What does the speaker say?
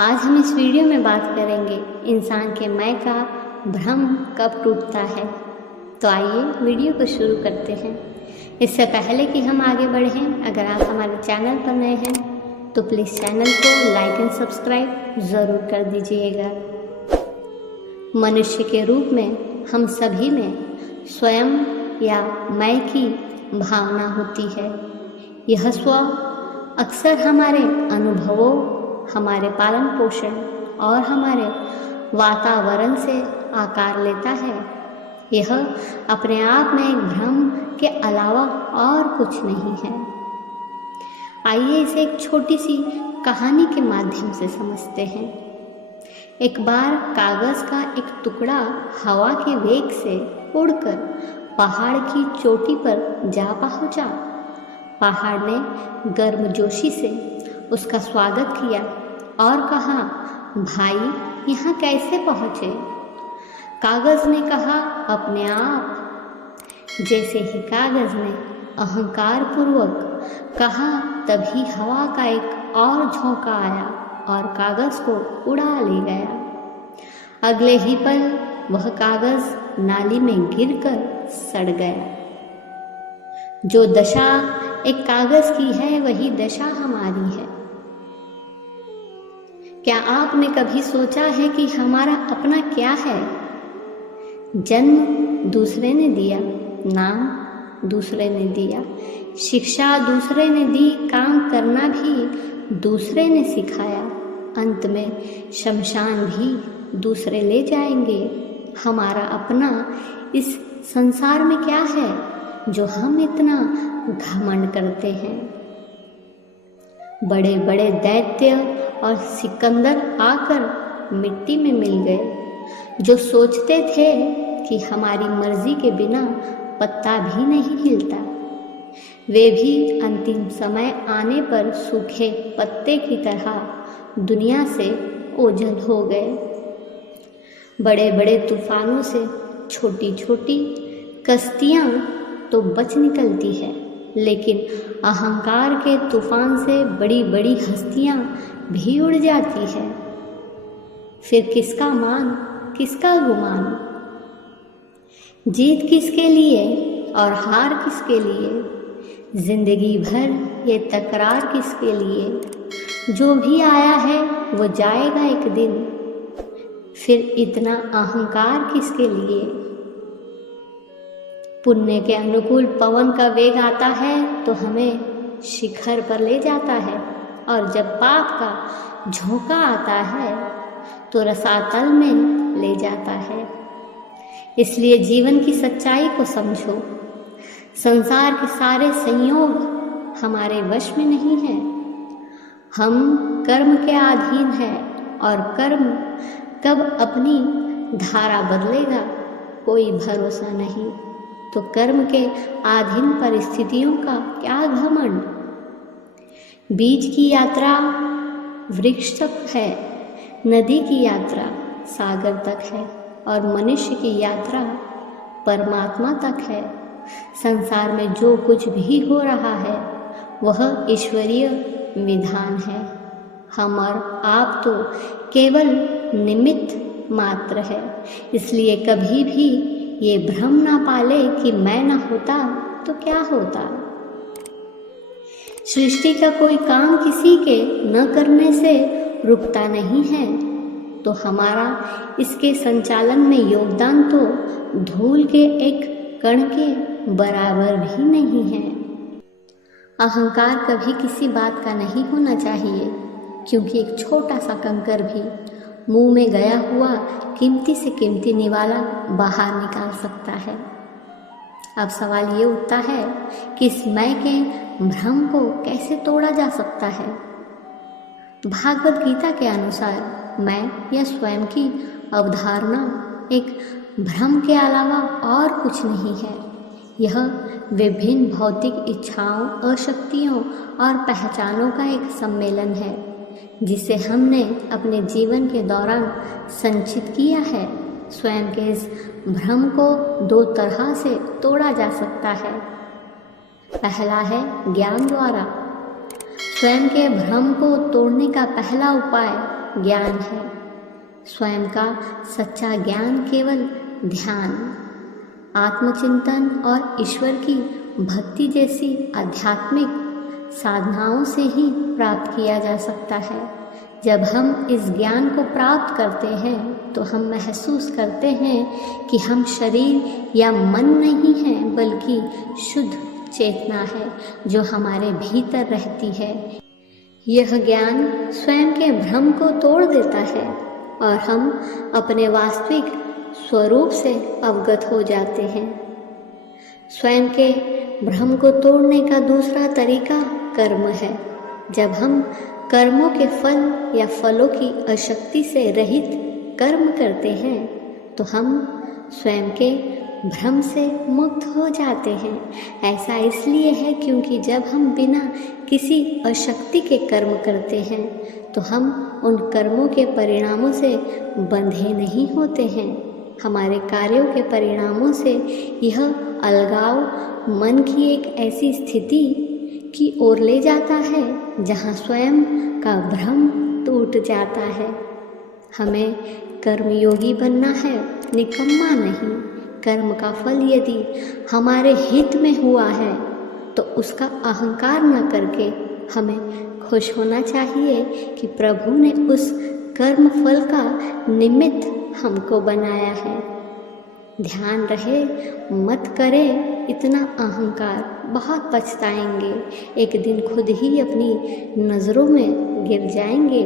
आज हम इस वीडियो में बात करेंगे इंसान के मैं का भ्रम कब टूटता है। तो आइए वीडियो को शुरू करते हैं। इससे पहले कि हम आगे बढ़ें, अगर आप हमारे चैनल पर नए हैं तो प्लीज़ चैनल को लाइक एंड सब्सक्राइब ज़रूर कर दीजिएगा। मनुष्य के रूप में हम सभी में स्वयं या मैं की भावना होती है। यह स्व अक्सर हमारे अनुभवों, हमारे पालन पोषण और हमारे वातावरण से आकार लेता है। यह अपने आप में एक भ्रम के अलावा और कुछ नहीं है। आइए इसे एक छोटी सी कहानी के माध्यम से समझते हैं। एक बार कागज़ का एक टुकड़ा हवा के वेग से उड़कर पहाड़ की चोटी पर जा पहुंचा। पहाड़ ने गर्मजोशी से उसका स्वागत किया और कहा, भाई यहाँ कैसे पहुँचे? कागज़ ने कहा, अपने आप। जैसे ही कागज़ ने अहंकार पूर्वक कहा, तभी हवा का एक और झोंका आया और कागज़ को उड़ा ले गया। अगले ही पल वह कागज़ नाली में गिरकर सड़ गया। जो दशा एक कागज़ की है, वही दशा हमारी है। क्या आपने कभी सोचा है कि हमारा अपना क्या है? जन्म दूसरे ने दिया, नाम दूसरे ने दिया, शिक्षा दूसरे ने दी, काम करना भी दूसरे ने सिखाया। अंत में शमशान भी दूसरे ले जाएंगे। हमारा अपना इस संसार में क्या है जो हम इतना घमंड करते हैं? बड़े बड़े दैत्य और सिकंदर आकर मिट्टी में मिल गए, जो सोचते थे कि हमारी मर्जी के बिना पत्ता भी नहीं हिलता। वे भी अंतिम समय आने पर सूखे पत्ते की तरह दुनिया से ओझल हो गए। बड़े बड़े तूफानों से छोटी छोटी कश्तियाँ तो बच निकलती है, लेकिन अहंकार के तूफान से बड़ी बड़ी हस्तियाँ भी उड़ जाती है। फिर किसका मान, किसका गुमान? जीत किसके लिए और हार किसके लिए? जिंदगी भर ये तकरार किसके लिए? जो भी आया है वो जाएगा एक दिन। फिर इतना अहंकार किसके लिए? पुण्य के अनुकूल पवन का वेग आता है तो हमें शिखर पर ले जाता है, और जब पाप का झोंका आता है तो रसातल में ले जाता है। इसलिए जीवन की सच्चाई को समझो। संसार के सारे संयोग हमारे वश में नहीं है। हम कर्म के अधीन हैं, और कर्म कब अपनी धारा बदलेगा कोई भरोसा नहीं। तो कर्म के अधीन परिस्थितियों का क्या घमंड? बीज की यात्रा वृक्ष तक है, नदी की यात्रा सागर तक है, और मनुष्य की यात्रा परमात्मा तक है। संसार में जो कुछ भी हो रहा है वह ईश्वरीय विधान है। हम और आप तो केवल निमित्त मात्र है। इसलिए कभी भी ये भ्रम ना पाले कि मैं ना होता तो क्या होता। सृष्टि का कोई काम किसी के न करने से रुकता नहीं है, तो हमारा इसके संचालन में योगदान तो धूल के एक कण के बराबर भी नहीं है। अहंकार कभी किसी बात का नहीं होना चाहिए, क्योंकि एक छोटा सा कंकर भी मुंह में गया हुआ कीमती से कीमती निवाला बाहर निकाल सकता है। अब सवाल ये उठता है कि इस मैं के भ्रम को कैसे तोड़ा जा सकता है। भागवत गीता के अनुसार मैं या स्वयं की अवधारणा एक भ्रम के अलावा और कुछ नहीं है। यह विभिन्न भौतिक इच्छाओं, अशक्तियों और पहचानों का एक सम्मेलन है, जिसे हमने अपने जीवन के दौरान संचित किया है। स्वयं के इस भ्रम को दो तरह से तोड़ा जा सकता है। पहला है ज्ञान द्वारा। स्वयं के भ्रम को तोड़ने का पहला उपाय ज्ञान है। स्वयं का सच्चा ज्ञान केवल ध्यान, आत्मचिंतन और ईश्वर की भक्ति जैसी आध्यात्मिक साधनाओं से ही प्राप्त किया जा सकता है। जब हम इस ज्ञान को प्राप्त करते हैं तो हम महसूस करते हैं कि हम शरीर या मन नहीं हैं, बल्कि शुद्ध चेतना है जो हमारे भीतर रहती है। यह ज्ञान स्वयं के भ्रम को तोड़ देता है और हम अपने वास्तविक स्वरूप से अवगत हो जाते हैं। स्वयं के भ्रम को तोड़ने का दूसरा तरीका कर्म है। जब हम कर्मों के फल या फलों की अशक्ति से रहित कर्म करते हैं तो हम स्वयं के भ्रम से मुक्त हो जाते हैं। ऐसा इसलिए है क्योंकि जब हम बिना किसी अशक्ति के कर्म करते हैं तो हम उन कर्मों के परिणामों से बंधे नहीं होते हैं। हमारे कार्यों के परिणामों से यह अलगाव मन की एक ऐसी स्थिति की ओर ले जाता है जहाँ स्वयं का भ्रम टूट जाता है। हमें कर्मयोगी बनना है, निकम्मा नहीं। कर्म का फल यदि हमारे हित में हुआ है तो उसका अहंकार न करके हमें खुश होना चाहिए कि प्रभु ने उस कर्म फल का निमित्त हमको बनाया है। ध्यान रहे, मत करें इतना अहंकार, बहुत पछताएंगे। एक दिन खुद ही अपनी नज़रों में गिर जाएंगे।